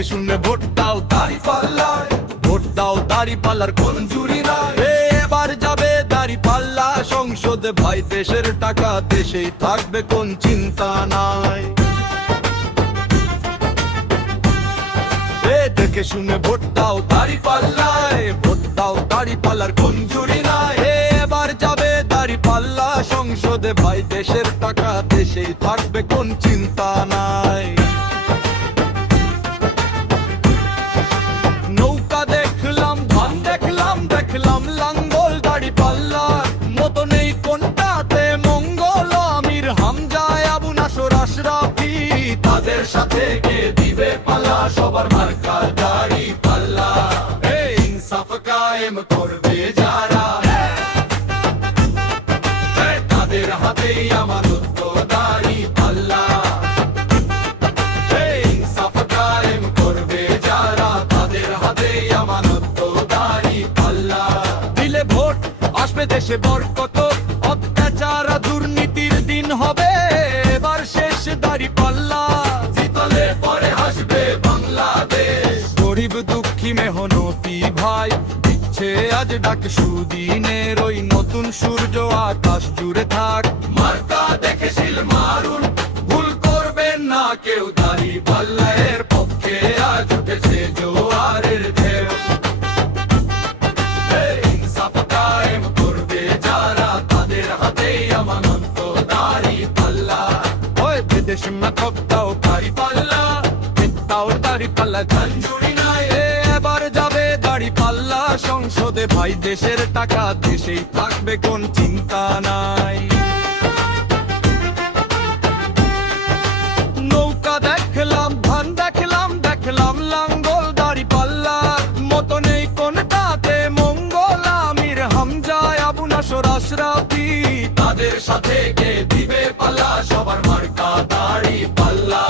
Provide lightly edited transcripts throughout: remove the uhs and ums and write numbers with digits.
দেখে শুনে ভোট দাও দাঁড়িপাল্লায়, ভোট দাও দাঁড়িপাল্লার কোন জুরি নাই। এবার যাবে দাঁড়িপাল্লা সংসদে ভাই, দেশের টাকা দেশেই থাকবে কোন চিন্তা নাই। দেখে শুনে ভোট দাও দাঁড়িপাল্লায়, ভোট দাও দাঁড়িপাল্লার কোন জুরি নাই। এবার যাবে দাঁড়িপাল্লা সংসদে ভাই, দেশের টাকা দেশেই থাকবে কোন চিন্তা নাই। নৌকা দেখলাম, ধান দেখলাম, দেখলাম লাঙ্গল, দাঁড়িপাল্লার মতো নেই কোনটাতে মঙ্গল। আমির হামজা আবু নাসর আশরাফি, তাদের সাথে কে দিবে পাল্লা, সবার মার্কা দাঁড়িপাল্লা। ইনসাফ কায়েম করবে যারা, তাদের হাতেই আমানত দাঁড়িপাল্লা। ইনসাফ কায়েম করবে যারা, তাদের হাতেই আমানত দাঁড়িপাল্লা। দিলে ভোট আসবে দেশে বরকত, অত্যাচার দুর্নীতির দিন হবে এবার শেষ। দাঁড়িপাল্লা জিতলে পরে হাসবে বাংলাদেশ। গরিব দুঃখী মেহনতি ভাই দিচ্ছে আজ ডাক, সুদিনের ওই নতুন সূর্য আকাশ জুড়ে থাক। মার্কা দেখে শিল মারুন, ভুল করবেন না কেউ, দাঁড়িপাল্লা এর পক্ষে আজ উঠেছে জোয়ারের ঢেউ। ইনসাফ কায়েম করবে যারা, তাদের হাতেই আমানত দাঁড়িপাল্লা। ওই বিদেশ মাথক দাও দাঁড়িপাল্লা, দাও দাঁড়িপাল্লা ঝঞ্ঝুরি নাই। এবার যাবে দাঁড়িপাল্লা সংসদে ভাই, দেশের টাকা দেশেই থাকবে কোন চিন্তা নাই। নৌকা দেখলাম, ধান দেখলাম, দেখলাম লাঙ্গল, দাঁড়িপাল্লার মতো নেই কোনটাতে মঙ্গল। আমির হামজা আবু নাসর আশরাফি, তাদের সাথে কে দিবে পাল্লা, সবার মার্কা দাঁড়িপাল্লা।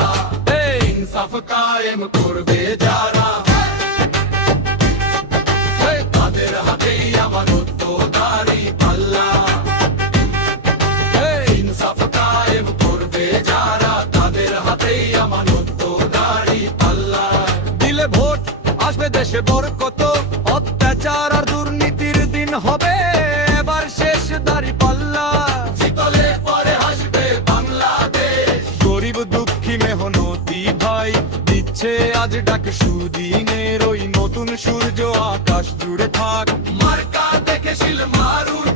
ইনসাফ কায়েম করবে যারা, তাদের হাতেই আমানত দাঁড়িপাল্লা। ইনসাফ কায়েম করবে যারা, তাদের হাতেই আমানত দাঁড়িপাল্লা। দিলে ভোট আসবে দেশে বরকত, অত্যাচার আর দুর্নীতির দিন হবে এবার শেষ। দাঁড়িপাল্লা জিতলে পরে হাসবে বাংলাদেশ। গরিব দুঃখী মেহনতি ভাই দিচ্ছে আজ ডাক, সুদিনের ওই নতুন সূর্য আকাশ জুড়ে থাক। মার্কা দেখে শিল মারুন,